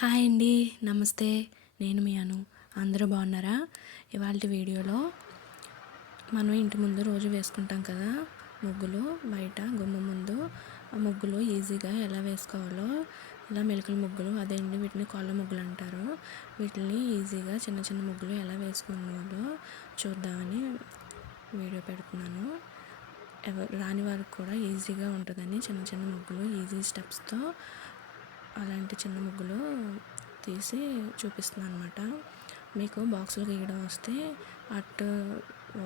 Hi అండి. నమస్తే. నేను మీ అను. అందరూ బాగున్నారా? ఇవాల్టి వీడియోలో మనం ఇంటి ముందు రోజు వేసుకుంటాం కదా ముగ్గులు, బయట గుమ్మం ముందు ఆ ముగ్గులు ఈజీగా ఎలా వేసుకోవాలో, ఇలా మెలికల ముగ్గులు అదేంటి వీటిని కోళ్ళ ముగ్గులు అంటారు. వీటిని ఈజీగా చిన్న చిన్న ముగ్గులు ఎలా వేసుకోవాలో చూద్దామని వీడియో పెడుతున్నాను. రాని వారికి కూడా ఈజీగా ఉంటుందని చిన్న చిన్న ముగ్గులు ఈజీ స్టెప్స్తో అలాంటి చిన్న ముగ్గులు తీసి చూపిస్తున్నాను అనమాట. మీకు బాక్సులు గీయడం వస్తే అటు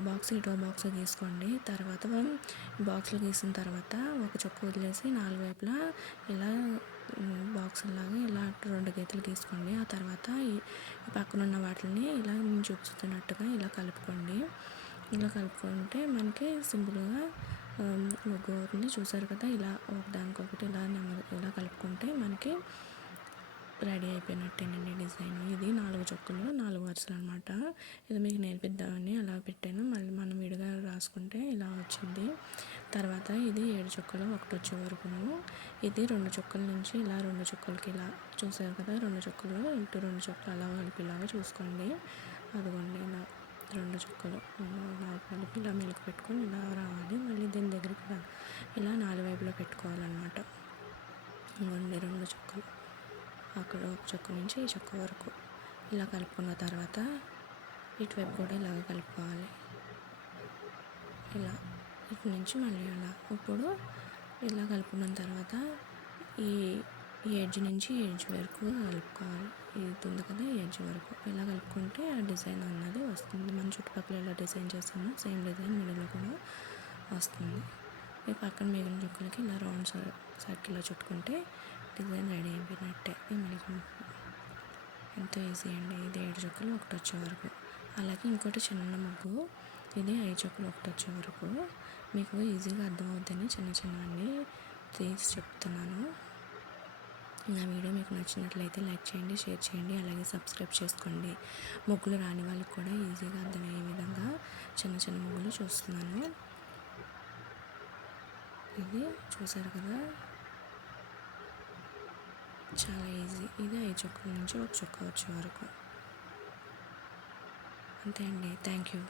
బాక్స్ ఇటు బాక్స్ గీసుకోండి. తర్వాత బాక్సులు గీసిన తర్వాత ఒక చుక్క వదిలేసి నాలుగు వైపులా ఇలా బాక్సులాగా ఇలా అటు రెండు గీతలు గీసుకోండి. ఆ తర్వాత ఈ పక్కన ఉన్న వాటిని ఇలా నేను చూపిస్తున్నట్టుగా ఇలా కలుపుకోండి. ఇలా కలుపుకుంటే మనకి సింపుల్గా ముగ్గు అవుతుంది. చూసారు కదా, ఇలా ఒకదానికొకటి ఇలా కలుపుకుంటే మనకి రెడీ అయిపోయినట్టేనండి డిజైన్. ఇది 4 చుక్కలు 4 వరుసలు అనమాట. ఇది మీకు నేర్పిద్దామని అలా పెట్టాను. మళ్ళీ మనం విడిగా రాసుకుంటే ఇలా వచ్చింది. తర్వాత ఇది 7 చుక్కలు ఒకటి వచ్చే వరకును, ఇది 2 చుక్కల నుంచి ఇలా 2 చుక్కలకి ఇలా చూసారు కదా, 2 చుక్కలు ఇటు 2 చుక్కలు అలా కలిపిలాగా చూసుకోండి. అదిగోండి ఇలా 2 చుక్కలు ఇలా కలిపి ఇలా మెలికి పెట్టుకొని ఇలా రావాలి. మళ్ళీ దీని దగ్గరికి ఇలా 4 వైపులో పెట్టుకోవాలన్నమాట. ఇవ్వండి 2 చుక్కలు అక్కడ ఒక చుక్క నుంచి ఈ చుక్క వరకు ఇలా కలుపుకున్న తర్వాత ఇటువైపు కూడా ఇలాగ కలుపుకోవాలి. ఇలా ఇటు నుంచి మళ్ళీ అలా ఇప్పుడు ఇలా కలుపుకున్న తర్వాత ఈ ఎడ్జ్ నుంచి ఎడ్జ్ వరకు కలుపుకోవాలి. ఇది ఉంది కదా, ఈ ఎడ్జ్ వరకు ఇలా కలుపుకుంటే ఆ డిజైన్ అన్నది వస్తుంది. మన చుట్టుపక్కల ఎలా డిజైన్ చేస్తామో సేమ్ డిజైన్ మిడిల్లో కూడా వస్తుంది. ఈ పక్కన మిగిలిన చుక్కలకి ఇలా రౌండ్ సర్కిల్లో చుట్టుకుంటే డిజైన్ రెడీ అయిపోయినట్టే. ఎంతో ఈజీ అండి. ఇది 7 చుక్కలు ఒకటి వచ్చే వరకు. అలాగే ఇంకోటి చిన్న ముగ్గు, ఇది 5 చుక్కలు ఒకటి వచ్చే వరకు. మీకు ఈజీగా అర్థమవుతుందని చిన్న చిన్నవన్నీ తీసి చెప్తున్నాను. నా వీడియో మీకు నచ్చినట్లయితే లైక్ చేయండి, షేర్ చేయండి, అలాగే సబ్స్క్రైబ్ చేసుకోండి. ముగ్గులు రాని వాళ్ళకి కూడా ఈజీగా అర్థమయ్యే విధంగా చిన్న చిన్న ముగ్గులు చూస్తున్నాను. ఇది చూసారు కదా, చాలా ఈజీ. ఇది 5 చుక్కల నుంచి ఒక చుక్క వచ్చే వరకు. అంతే అండి. Thank you.